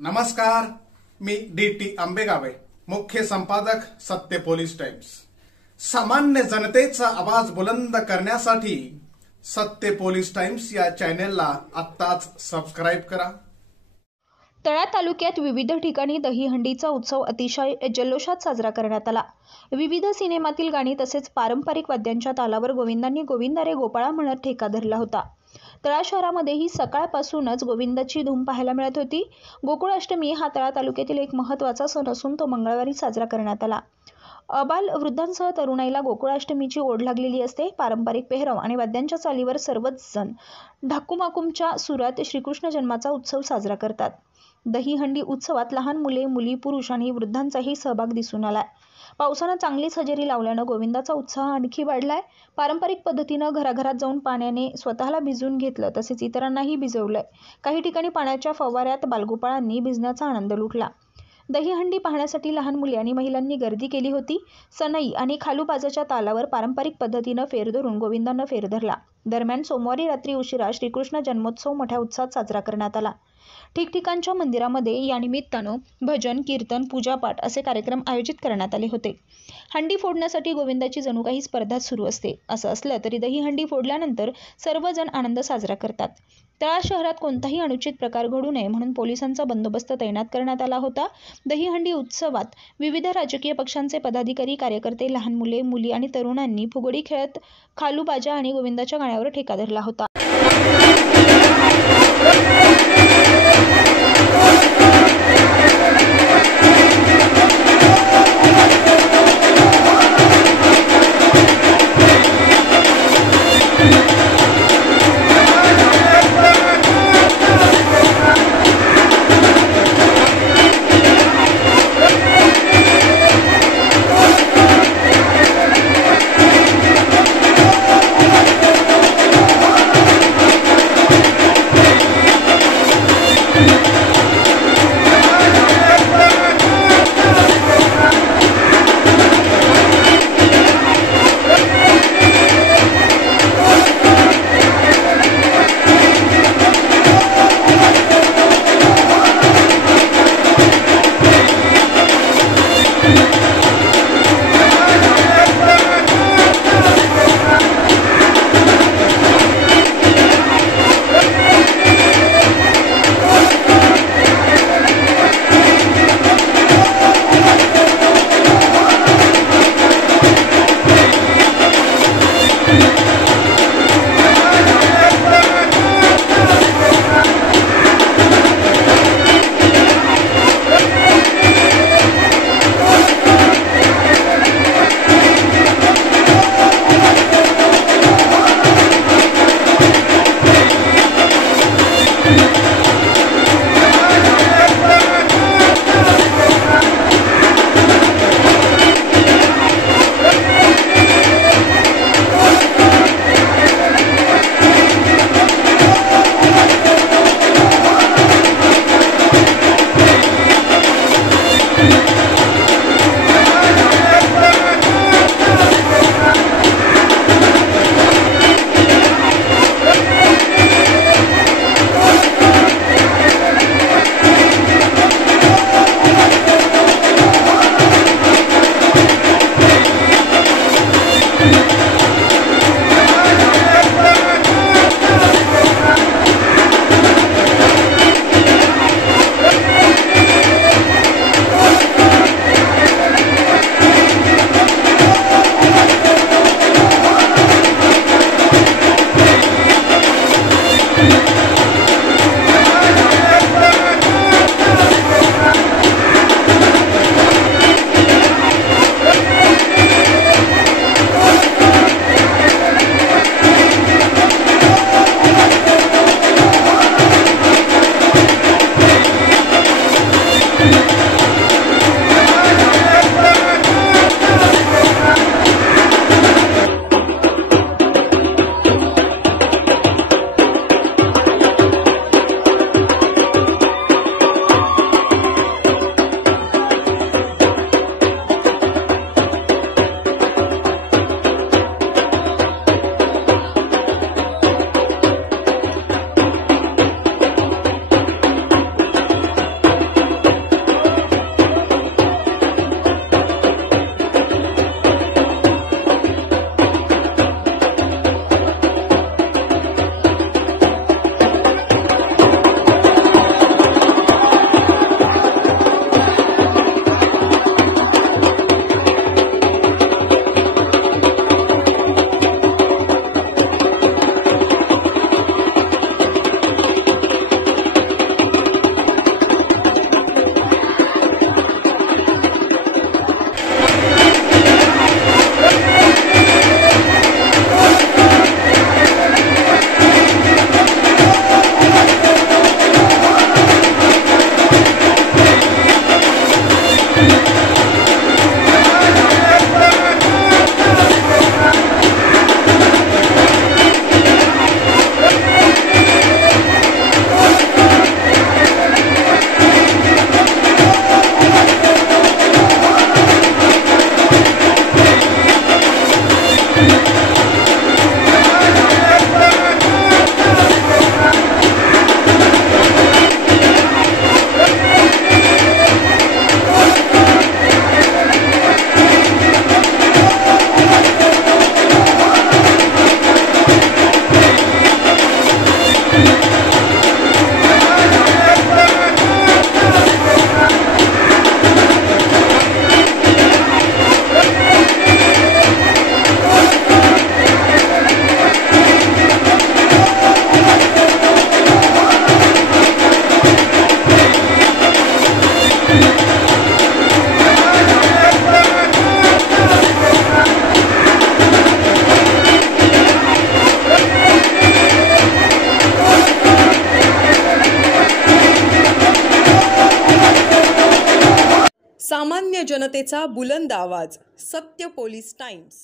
नमस्कार, मी डी.टी. आंबेगावे, मुख्य संपादक सत्य पोलीस टाइम्स। सामान्य जनतेचा आवाज बुलंद करण्यासाठी सत्य पोलीस टाइम्स या चॅनेलला आत्ताच सबस्क्राइब करा। तळा तालुक्यात विविध ठिकाणी दहीहंडीचा उत्सव अतिशय जल्लोषात साजरा करण्यात आला। विविध सिनेमातील गाणी तसेच पारंपरिक वाद्यांच्या तालावर गोविंदांनी गोविंदा रे गोपाळा म्हणत ठेका धरला होता। तळा शहरामध्येही सकाळपासूनच गोविंदाची धूम पाहायला मिळत होती। गोकुळाष्टमी हा तळा तालुक्यातील एक महत्त्वाचा सण असून तो मंगळवारी साजरा करण्यात आला। अबाल वृद्धांसह तरुणाईला गोकुळाष्टमीची ओढ लागलेली असते। पारंपरिक पेहराव आणि वाद्यांच्या चालीवर सर्वच जण ढाकूमाकूमच्या सुरात श्रीकृष्ण जन्माचा उत्सव साजरा करतात। दहीहंडी उत्सवात लहान मुले, मुली, पुरुष आणि वृद्धांचाही सहभाग दिसून आलाय। पावसानं चांगलीच हजेरी लावल्यानं गोविंदाचा उत्साह आणखी वाढलाय। पारंपरिक पद्धतीनं घराघरात जाऊन पाण्याने स्वतःला भिजवून घेतलं तसेच इतरांनाही भिजवलंय। काही ठिकाणी पाण्याच्या फवाऱ्यात बालगोपाळांनी भिजण्याचा आनंद लुटला। दहीहंडी पाहण्यासाठी लहान मुले आणि महिलांनी गर्दी केली होती। सनई आणि खालूबाजाच्या तालावर पारंपरिक पद्धतीनं फेर धरून गोविंदानं फेर धरला। दरम्यान सोमवारी रात्री उशिरा श्रीकृष्ण जन्मोत्सव मोठ्या उत्साहात साजरा करण्यात आला। ठिकठिकाणच्या मंदिरामध्ये या निमित्तानं भजन, कीर्तन, पूजापाठ असे कार्यक्रम आयोजित करण्यात आले होते। हंडी फोडण्यासाठी गोविंदाची जणू काही स्पर्धा सुरू असते। असं असलं तरी दहीहंडी फोडल्यानंतर सर्वजण आनंद साजरा करतात। तळा शहरात कोणताही अनुचित प्रकार घडू नये म्हणून पोलिसांचा बंदोबस्त तैनात करण्यात आला होता। दहीहंडी उत्सवात विविध राजकीय पक्षांचे पदाधिकारी, कार्यकर्ते, लहान मुले, मुली आणि तरुणांनी फुगडी खेळत खालूबाजा आणि गोविंदाच्या गाण्यावर ठेका धरला होता। सामान्य जनतेचा बुलंद आवाज. सत्य पोलीस टाइम्स.